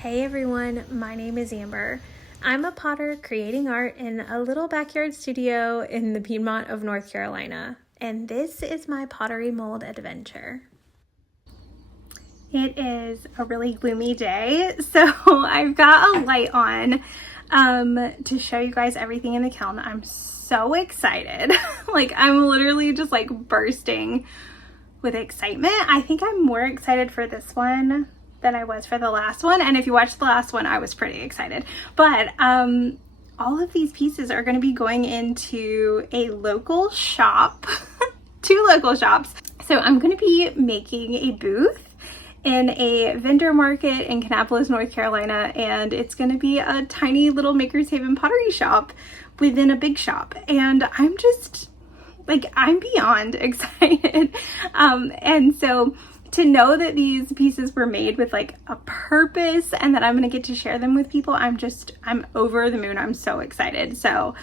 Hey everyone, my name is Amber. I'm a potter creating art in a little backyard studio in the Piedmont of North Carolina, and this is my pottery mold adventure. It is a really gloomy day, so I've got a light on to show you guys everything in the kiln. I'm so excited. I'm literally just bursting with excitement. I think I'm more excited for this one than I was for the last one. And if you watched the last one, I was pretty excited. But all of these pieces are going to be going into a local shop, 2 local shops. So I'm going to be making a booth in a vendor market in Kannapolis, North Carolina. And it's going to be a tiny little Maker's Haven pottery shop within a big shop. And I'm just I'm beyond excited. And so to know that these pieces were made with a purpose and that I'm going to get to share them with people, I'm over the moon. I'm so excited. So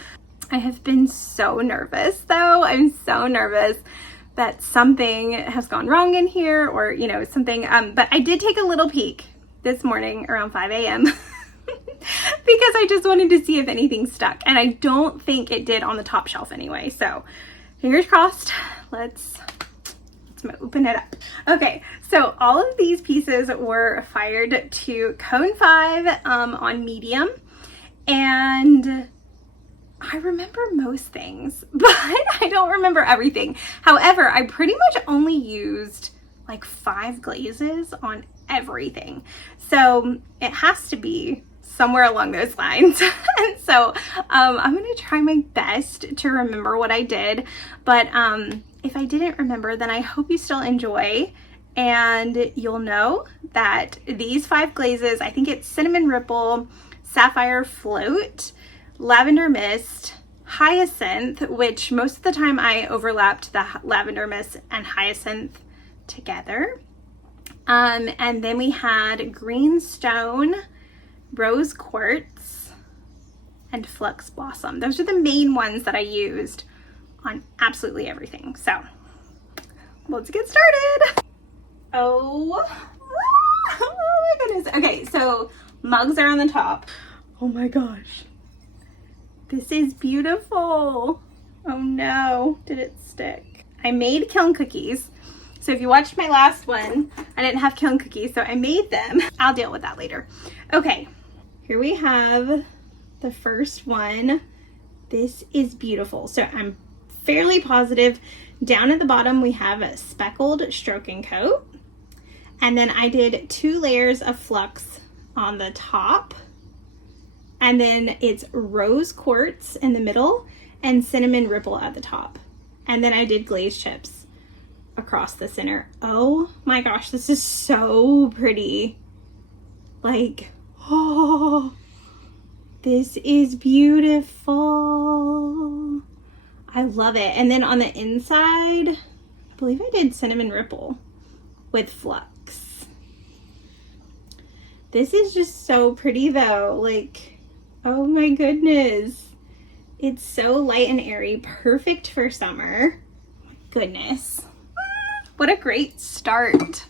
I have been so nervous though. I'm so nervous that something has gone wrong in here or, something. But I did take a little peek this morning around 5 a.m. because I just wanted to see if anything stuck. And I don't think it did on the top shelf anyway. So fingers crossed. Let's open it up. Okay, so all of these pieces were fired to cone 5 on medium, and I remember most things, but I don't remember everything. However, I pretty much only used 5 glazes on everything, so it has to be somewhere along those lines. And so I'm gonna try my best to remember what I did, but if I didn't remember, then I hope you still enjoy, and you'll know that these 5 glazes, I think it's cinnamon ripple, sapphire float, lavender mist, hyacinth, which most of the time I overlapped the lavender mist and hyacinth together, and then we had green stone, rose quartz, and flux blossom. Those are the main ones that I used on absolutely everything. So let's get started. Oh my goodness. Okay, so mugs are on the top. Oh my gosh. This is beautiful. Oh no, did it stick? I made kiln cookies. So if you watched my last one, I didn't have kiln cookies, so I made them. I'll deal with that later. Okay, here we have the first one. This is beautiful. So I'm fairly positive down at the bottom we have a speckled stroking coat, and then I did 2 layers of flux on the top, and then it's rose quartz in the middle and cinnamon ripple at the top, and then I did glaze chips across the center. Oh my gosh, this is so pretty. Oh, this is beautiful. I love it. And then on the inside, I believe I did cinnamon ripple with flux. This is just so pretty though. Oh my goodness. It's so light and airy, perfect for summer. My goodness. What a great start.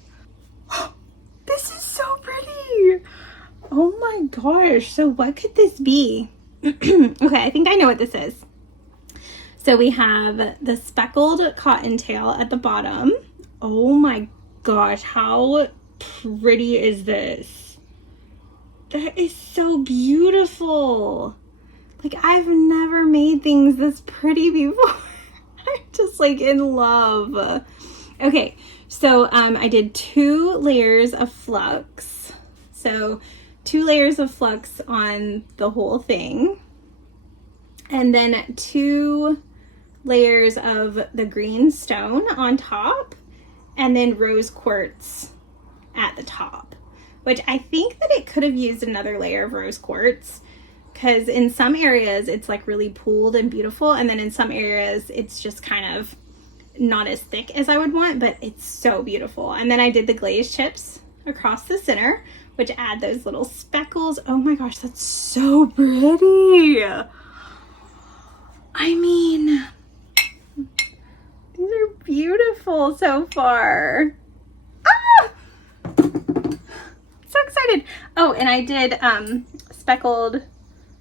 This is so pretty. Oh my gosh. So what could this be? Okay, I think I know what this is. So we have the speckled cottontail at the bottom. Oh my gosh, how pretty is this? That is so beautiful. I've never made things this pretty before. I'm just in love. Okay, so I did 2 layers of flux. So 2 layers of flux on the whole thing. And then 2 layers of the green stone on top, and then rose quartz at the top, which I think that it could have used another layer of rose quartz, because in some areas it's really pooled and beautiful, and then in some areas it's just kind of not as thick as I would want, but it's so beautiful. And then I did the glaze chips across the center, which add those little speckles. Oh my gosh, that's so pretty. I mean, these are beautiful so far. Ah! So excited excited. Oh, and I did speckled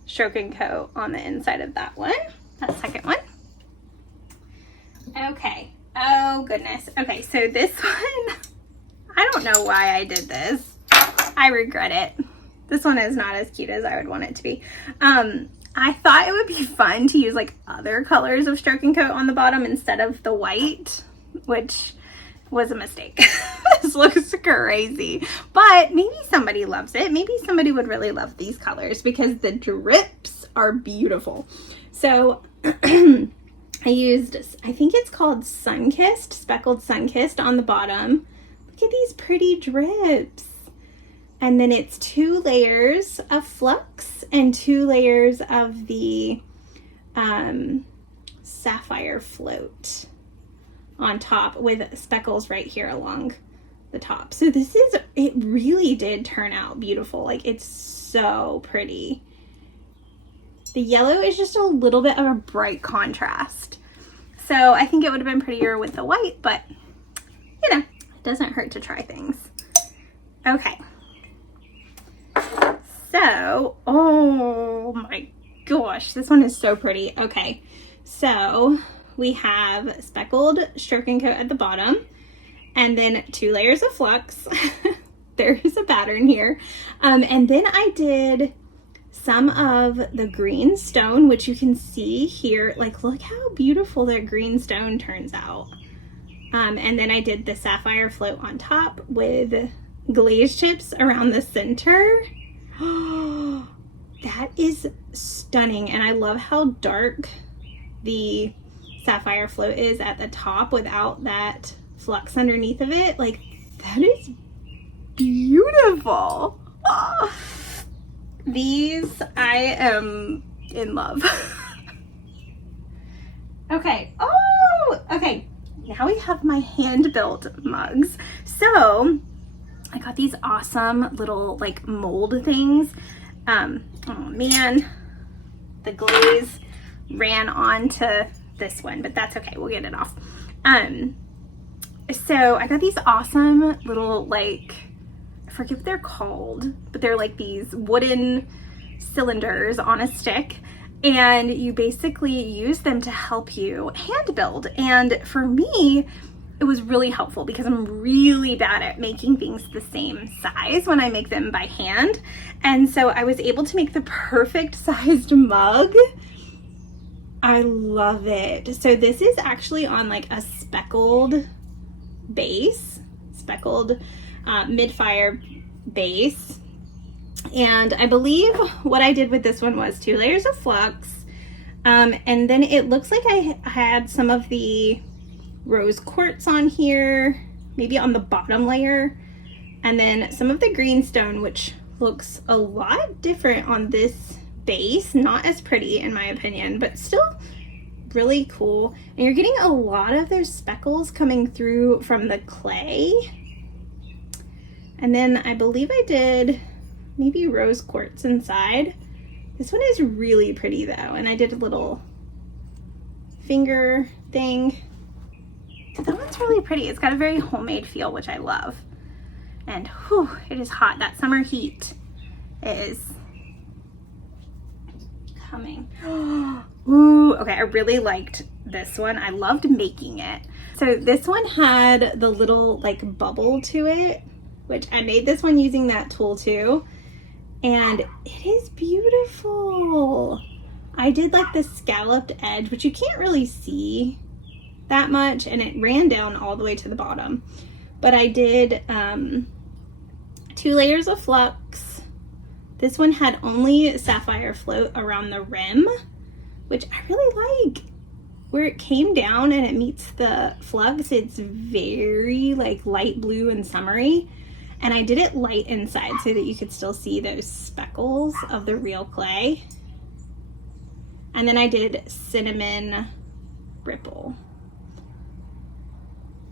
stroke and coat on the inside of that one, that second one. Okay, oh goodness. Okay, so this one, I don't know why I did this. I regret it. This one is not as cute as I would want it to be. I thought it would be fun to use like other colors of stroke and coat on the bottom instead of the white, which was a mistake. This looks crazy, but maybe somebody loves it. Maybe somebody would really love these colors because the drips are beautiful. So I used, I think it's called Sunkissed, speckled Sunkissed on the bottom. Look at these pretty drips. And then it's 2 layers of flux and 2 layers of the sapphire float on top with speckles right here along the top. So this is, it really did turn out beautiful. Like, it's so pretty. The yellow is just a little bit of a bright contrast. So I think it would have been prettier with the white, but you know, it doesn't hurt to try things. Okay. So, oh my gosh, this one is so pretty. Okay, so we have speckled stroke and coat at the bottom, and then 2 layers of flux. There's a pattern here. And then I did some of the green stone, which you can see here. Like, look how beautiful that green stone turns out. And then I did the sapphire float on top with glaze chips around the center. That is stunning, and I love how dark the sapphire float is at the top without that flux underneath of it. Like, that is beautiful. Oh, these, I am in love. Okay, oh, okay, now we have my hand-built mugs. So I got these awesome little like mold things. Oh man, the glaze ran onto this one, but that's okay, we'll get it off. So I got these awesome little, like, I forget what they're called, but they're like these wooden cylinders on a stick, and you basically use them to help you hand build. And for me, it was really helpful because I'm really bad at making things the same size when I make them by hand. And so I was able to make the perfect sized mug. I love it. So this is actually on like a speckled base, speckled mid-fire base. And I believe what I did with this one was 2 layers of flux. And then it looks like I had some of the rose quartz on here, maybe on the bottom layer, and then some of the greenstone, which looks a lot different on this base. Not as pretty in my opinion, but still really cool. And you're getting a lot of those speckles coming through from the clay. And then I believe I did maybe rose quartz inside. This one is really pretty though, and I did a little finger thing. That one's really pretty. It's got a very homemade feel, which I love. And whew, it is hot. That summer heat is coming. Ooh, okay, I really liked this one. I loved making it. So this one had the little like bubble to it, which I made this one using that tool too. And it is beautiful. I did like the scalloped edge, which you can't really see that much, and it ran down all the way to the bottom. But I did 2 layers of flux. This one had only sapphire float around the rim, which I really like. Where it came down and it meets the flux, it's very like light blue and summery. And I did it light inside so that you could still see those speckles of the real clay. And then I did cinnamon ripple.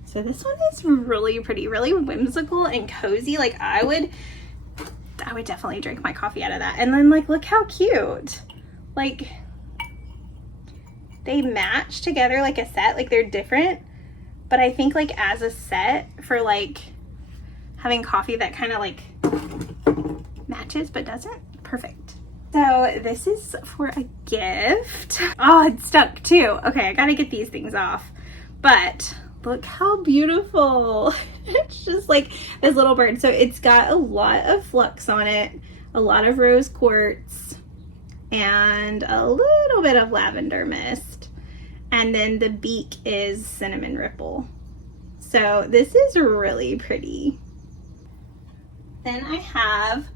So this one is really pretty, really whimsical and cozy. Like I would definitely drink my coffee out of that. And then like, look how cute. Like they match together like a set, like they're different. But I think like as a set for like having coffee that kind of like Matches but doesn't. Perfect. So this is for a gift. Oh, it's stuck too. Okay, I gotta get these things off. But look how beautiful. It's just like this little bird. So it's got a lot of flux on it, a lot of rose quartz, and a little bit of lavender mist. And then the beak is cinnamon ripple. So this is really pretty. Then I have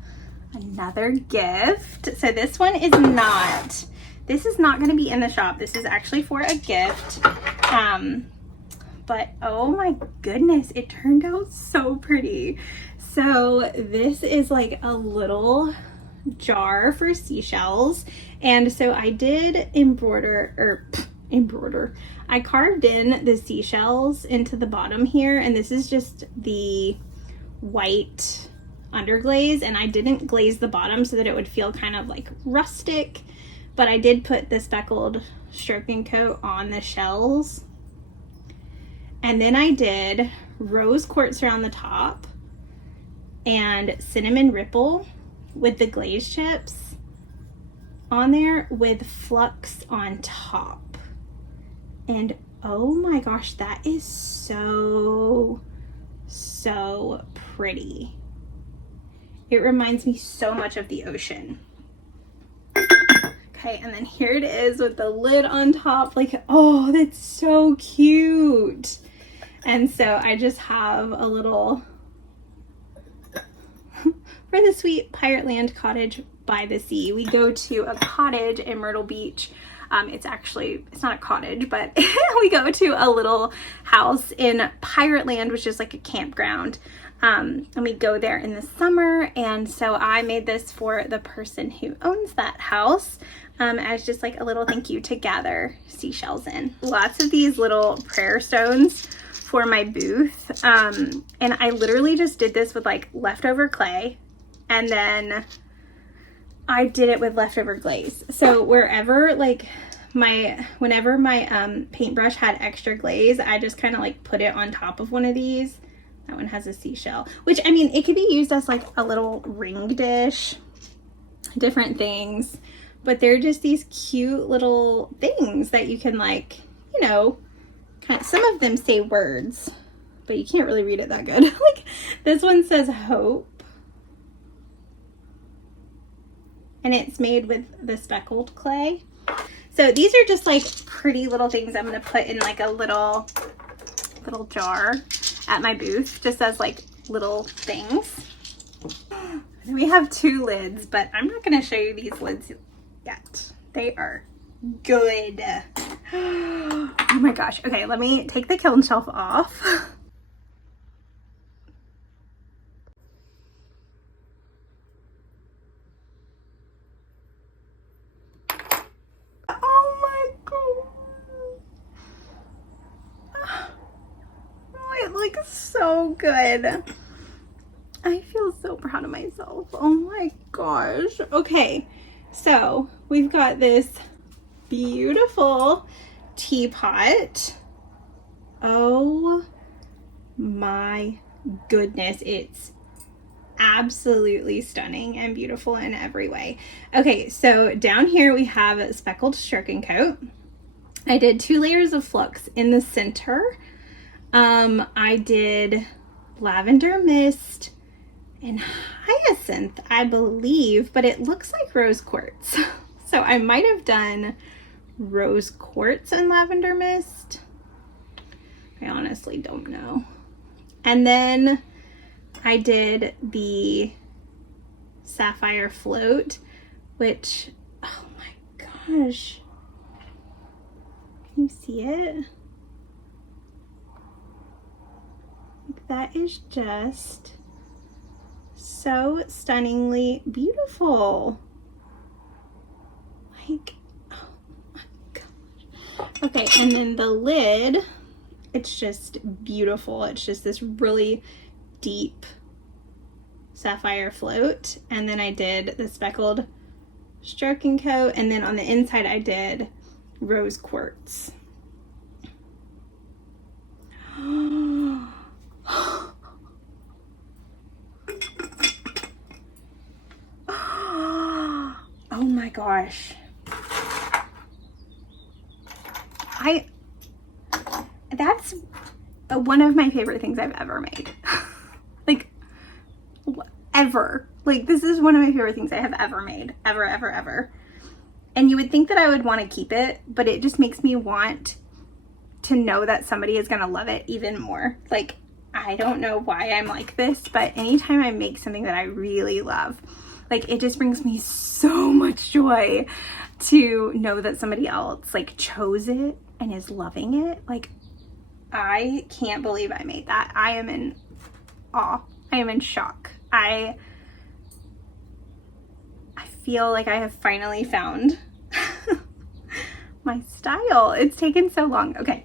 another gift. So this one is not, this is not going to be in the shop. This is actually for a gift. But oh my goodness, it turned out so pretty. So this is like a little jar for seashells. And so I did I carved in the seashells into the bottom here. And this is just the white underglaze, and I didn't glaze the bottom so that it would feel kind of like rustic, but I did put the speckled stroking coat on the shells. And then I did rose quartz around the top and cinnamon ripple with the glaze chips on there with flux on top. And oh my gosh, that is so pretty. It reminds me so much of the ocean. Okay, and then here it is with the lid on top. Like, oh, that's so cute. And so I just have a little for the sweet Pirate Land cottage by the sea. We go to a cottage in Myrtle Beach. It's not a cottage, but we go to a little house in Pirate Land, which is like a campground. And we go there in the summer. And so I made this for the person who owns that house, as just like a little thank you to gather seashells in. Lots of these little prayer stones for my booth. And I literally just did this with like leftover clay, and then I did it with leftover glaze. So wherever like whenever my paintbrush had extra glaze, I just kind of like put it on top of one of these. That one has a seashell, which, I mean, it could be used as like a little ring dish, different things, but they're just these cute little things that you can, like, you know, kind of, some of them say words, but you can't really read it that good. Like this one says hope, and it's made with the speckled clay. So these are just like pretty little things I'm going to put in like a little jar at my booth, just as like little things. We have 2 lids, but I'm not going to show you these lids yet. They are good. Oh my gosh. Okay, let me take the kiln shelf off. So good. I feel so proud of myself. Oh my gosh. Okay, so we've got this beautiful teapot. Oh my goodness, it's absolutely stunning and beautiful in every way. Okay, so down here we have a speckled stroking coat. I did 2 layers of flux in the center. I did lavender mist and hyacinth, I believe, but it looks like rose quartz. So I might have done rose quartz and lavender mist. I honestly don't know. And then I did the sapphire float, which, oh my gosh. Can you see it? That is just so stunningly beautiful. Like, oh my gosh. Okay, and then the lid, it's just beautiful. It's just this really deep sapphire float. And then I did the speckled stroking coat. And then on the inside, I did rose quartz. my gosh. That's one of my favorite things I've ever made. Like, ever. Like, this is one of my favorite things I have ever made. Ever, ever, ever. And you would think that I would want to keep it, but it just makes me want to know that somebody is going to love it even more. Like, I don't know why I'm like this, but anytime I make something that I really love, like, it just brings me so much joy to know that somebody else, like, chose it and is loving it. Like, I can't believe I made that. I am in awe. I am in shock. I feel like I have finally found my style. It's taken so long. Okay.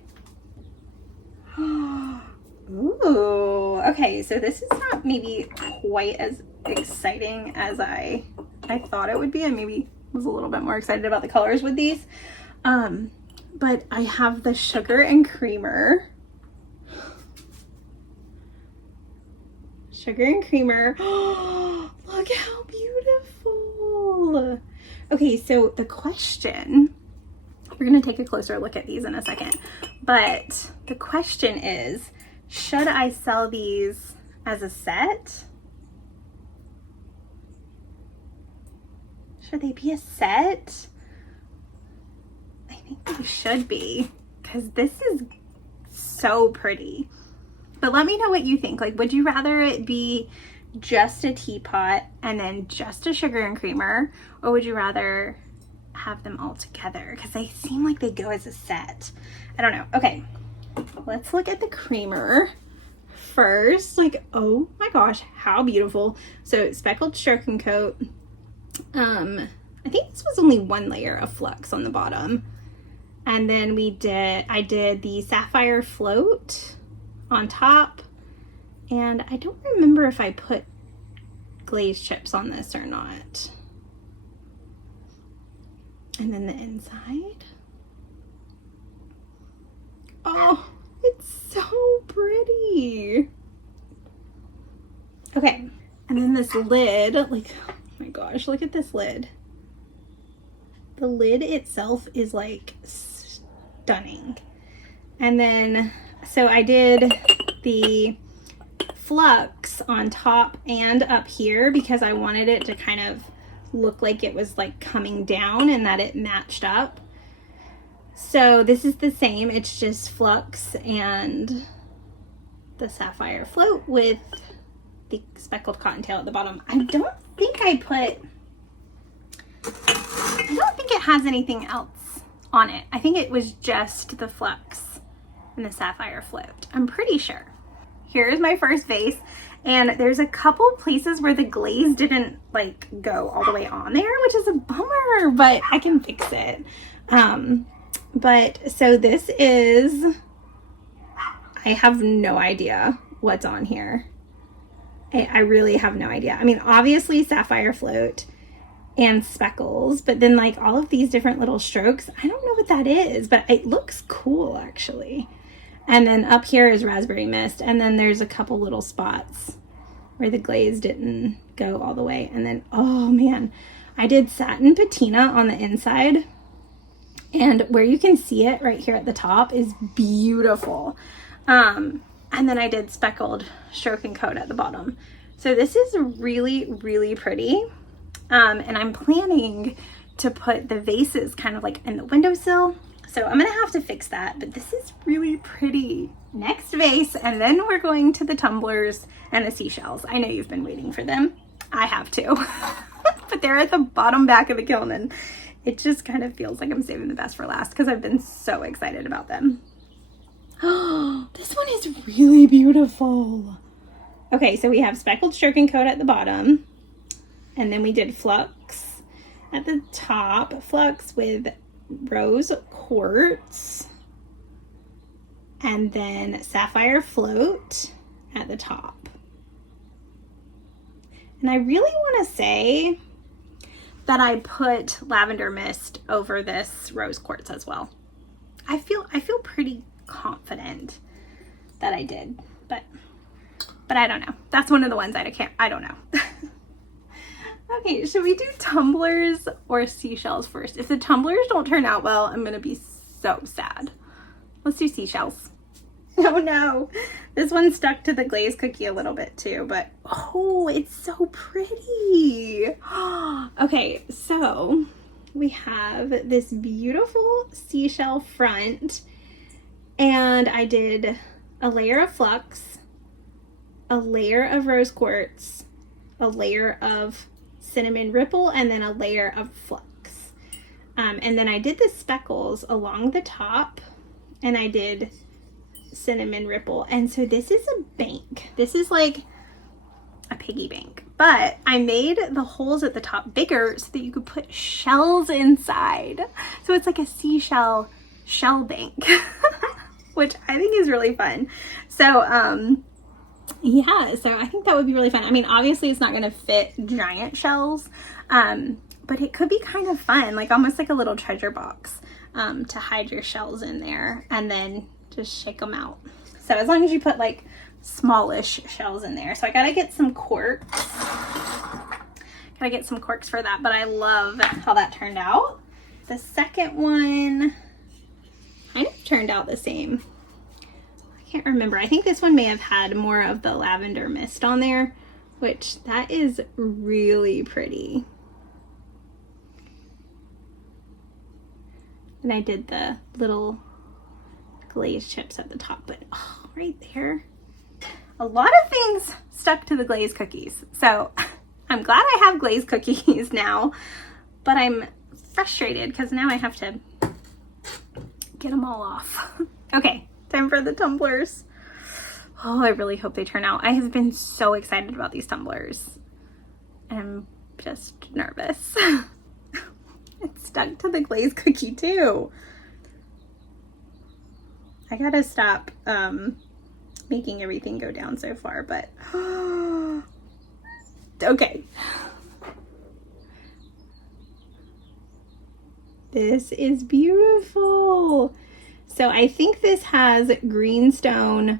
Ooh. Okay, so this is not maybe quite as exciting as I thought it would be. I maybe was a little bit more excited about the colors with these. But I have the sugar and creamer. Sugar and creamer. Look how beautiful. Okay, so the question, we're going to take a closer look at these in a second, but the question is, should I sell these as a set? Should they be a set? I think they should be, because this is so pretty. But let me know what you think. Like, would you rather it be just a teapot and then just a sugar and creamer, or would you rather have them all together? Because they seem like they go as a set. I don't know. Okay, let's look at the creamer first. Like, oh my gosh, how beautiful. So speckled stroke and coat. I think this was only one layer of flux on the bottom. And then I did the sapphire float on top, and I don't remember if I put glaze chips on this or not. And then the inside. Oh, it's so pretty. Okay, and then this lid, like, oh my gosh, look at this lid. The lid itself is like stunning. And then so I did the flux on top and up here because I wanted it to kind of look like it was like coming down and that it matched up. So this is the same, it's just flux and the sapphire float with the speckled cottontail at the bottom. I don't think it has anything else on it. I think it was just the flux and the sapphire float. I'm pretty sure. Here's my first vase, and there's a couple places where the glaze didn't like go all the way on there, which is a bummer, but I can fix it. But so this is, I have no idea what's on here. I really have no idea. I mean, obviously sapphire float and speckles, but then like all of these different little strokes, I don't know what that is, but it looks cool actually. And then up here is raspberry mist, and then there's a couple little spots where the glaze didn't go all the way. And then, oh man, I did satin patina on the inside, and where you can see it right here at the top is beautiful. And then I did speckled stroke and coat at the bottom. So this is really, really pretty. And I'm planning to put the vases kind of like in the windowsill. So I'm gonna have to fix that, but this is really pretty. Next vase, and then we're going to the tumblers and the seashells. I know you've been waiting for them. I have too. But they're at the bottom back of the kiln, and it just kind of feels like I'm saving the best for last because I've been so excited about them. Oh, this one is really beautiful. Okay, so we have speckled stroke and coat at the bottom, and then we did flux at the top, flux with rose quartz, and then sapphire float at the top. And I really want to say that I put lavender mist over this rose quartz as well. I feel pretty confident that I did, but I don't know. That's one of the ones I don't know. Okay, should we do tumblers or seashells first? If the tumblers don't turn out well, I'm gonna be so sad. Let's do seashells. Oh no, this one stuck to the glaze cookie a little bit too, but oh, it's so pretty. Okay, so we have this beautiful seashell front, and I did a layer of flux, a layer of rose quartz, a layer of cinnamon ripple, and then a layer of flux. And then I did the speckles along the top, and I did cinnamon ripple. And so this is a bank. This is like a piggy bank, but I made the holes at the top bigger so that you could put shells inside. So it's like a seashell shell bank, which I think is really fun. So yeah, so I think that would be really fun. I mean, obviously it's not going to fit giant shells, but it could be kind of fun, like almost like a little treasure box to hide your shells in there and then just shake them out. So as long as you put like smallish shells in there. So I got to get some corks. Got to get some corks for that, but I love how that turned out. The second one kind of turned out the same. Can't remember. I think this one may have had more of the lavender mist on there, which that is really pretty. And I did the little glaze chips at the top, but oh, right there. A lot of things stuck to the glaze cookies. So I'm glad I have glaze cookies now, but I'm frustrated because now I have to get them all off. Okay. Time for the tumblers. Oh, I really hope they turn out. I have been so excited about these tumblers. I'm just nervous. It's stuck to the glaze cookie too. I gotta stop making everything go down so far, but okay. This is beautiful. So I think this has greenstone,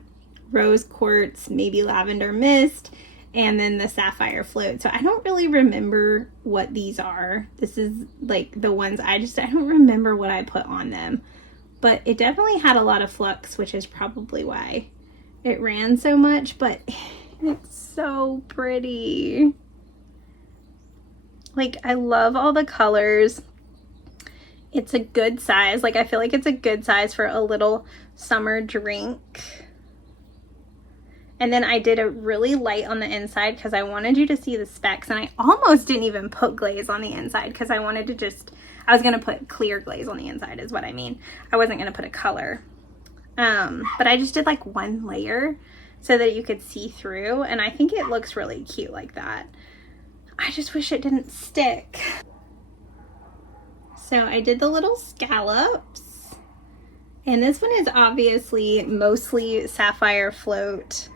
rose quartz, maybe lavender mist, and then the sapphire float. So I don't really remember what these are. This is like the ones I don't remember what I put on them. But it definitely had a lot of flux, which is probably why it ran so much, but it's so pretty. Like, I love all the colors. It's a good size. Like, I feel like it's a good size for a little summer drink. And then I did a really light on the inside because I wanted you to see the specks. And I almost didn't even put glaze on the inside because I wanted to I was going to put clear glaze on the inside is what I mean. I wasn't going to put a color. But I just did like one layer so that you could see through. And I think it looks really cute like that. I just wish it didn't stick. So I did the little scallops, and this one is obviously mostly sapphire float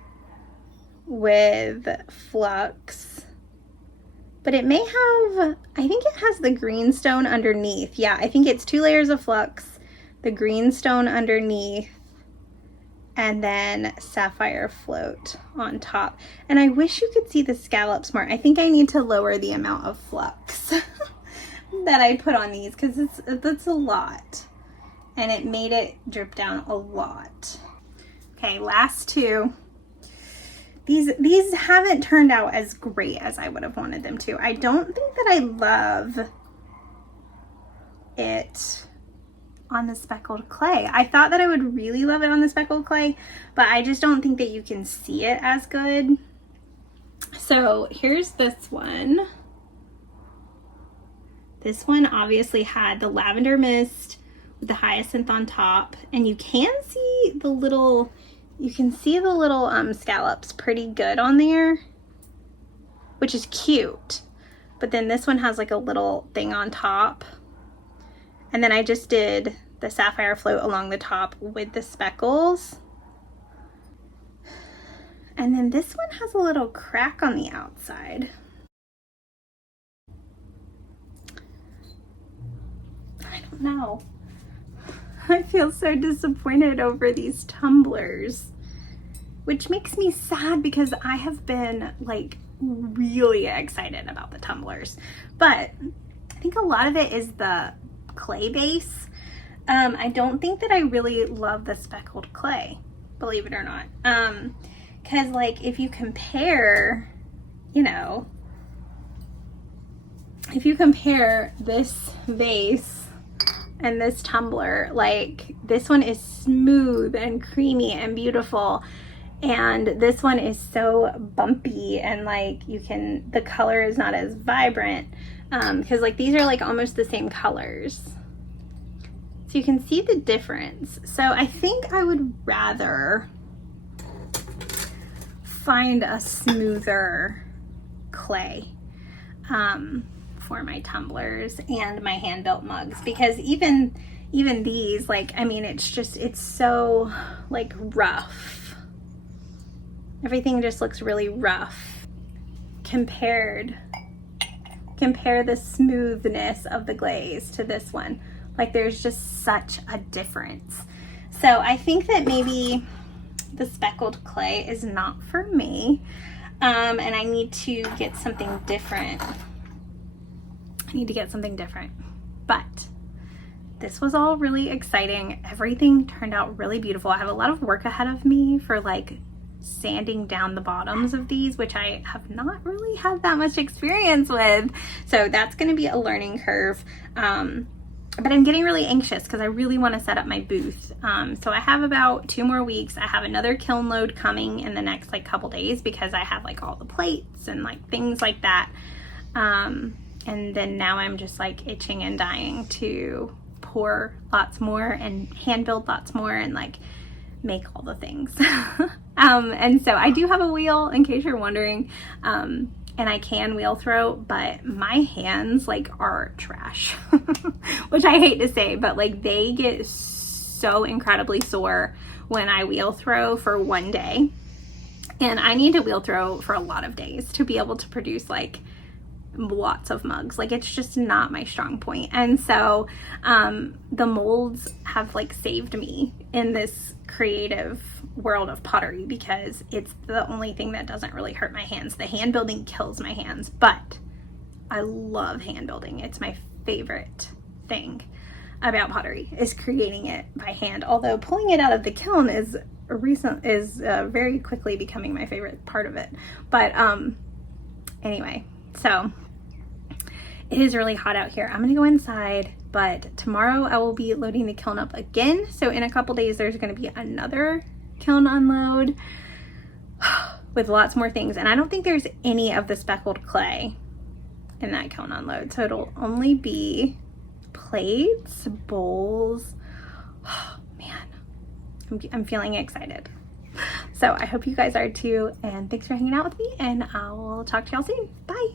with flux, but it may have, I think it has the greenstone underneath. Yeah, I think it's 2 layers of flux, the greenstone underneath, and then sapphire float on top. And I wish you could see the scallops more. I think I need to lower the amount of flux that I put on these because that's a lot, and it made it drip down a lot. Okay, last two. These haven't turned out as great as I would have wanted them to. I don't think that I love it on the speckled clay. I thought that I would really love it on the speckled clay, but I just don't think that you can see it as good. So here's this one. This one obviously had the lavender mist with the hyacinth on top, and you can see the little, scallops pretty good on there, which is cute. But then this one has like a little thing on top. And then I just did the sapphire float along the top with the speckles. And then this one has a little crack on the outside. I don't know. I feel so disappointed over these tumblers, which makes me sad because I have been like really excited about the tumblers. But I think a lot of it is the clay base. I don't think that I really love the speckled clay, believe it or not. Because like if you compare, you know, if you compare this vase and this tumbler, like this one is smooth and creamy and beautiful, and this one is so bumpy, and like the color is not as vibrant, because like these are like almost the same colors. So you can see the difference. So I think I would rather find a smoother clay for my tumblers and my hand-built mugs, because even these, like, I mean, it's so like rough. Everything just looks really rough. Compare the smoothness of the glaze to this one. Like there's just such a difference. So I think that maybe the speckled clay is not for me. And I need to get something different. But this was all really exciting. Everything turned out really beautiful. I have a lot of work ahead of me for like sanding down the bottoms of these, which I have not really had that much experience with. So that's going to be a learning curve. But I'm getting really anxious because I really want to set up my booth. So I have about 2 more weeks. I have another kiln load coming in the next like couple days because I have like all the plates and like things like that. And then now I'm just like itching and dying to pour lots more and hand build lots more and like make all the things. And so I do have a wheel, in case you're wondering. And I can wheel throw, but my hands like are trash, which I hate to say, but like they get so incredibly sore when I wheel throw for one day. And I need to wheel throw for a lot of days to be able to produce like lots of mugs. Like it's just not my strong point. And so the molds have like saved me in this creative world of pottery because it's the only thing that doesn't really hurt my hands. The hand building kills my hands, but I love hand building. It's my favorite thing about pottery is creating it by hand. Although pulling it out of the kiln is very quickly becoming my favorite part of it. But anyway, so it is really hot out here. I'm gonna go inside, but tomorrow I will be loading the kiln up again. So in a couple days, there's gonna be another kiln unload with lots more things. And I don't think there's any of the speckled clay in that kiln unload. So it'll only be plates, bowls. Oh man, I'm feeling excited. So I hope you guys are too. And thanks for hanging out with me, and I will talk to y'all soon. Bye.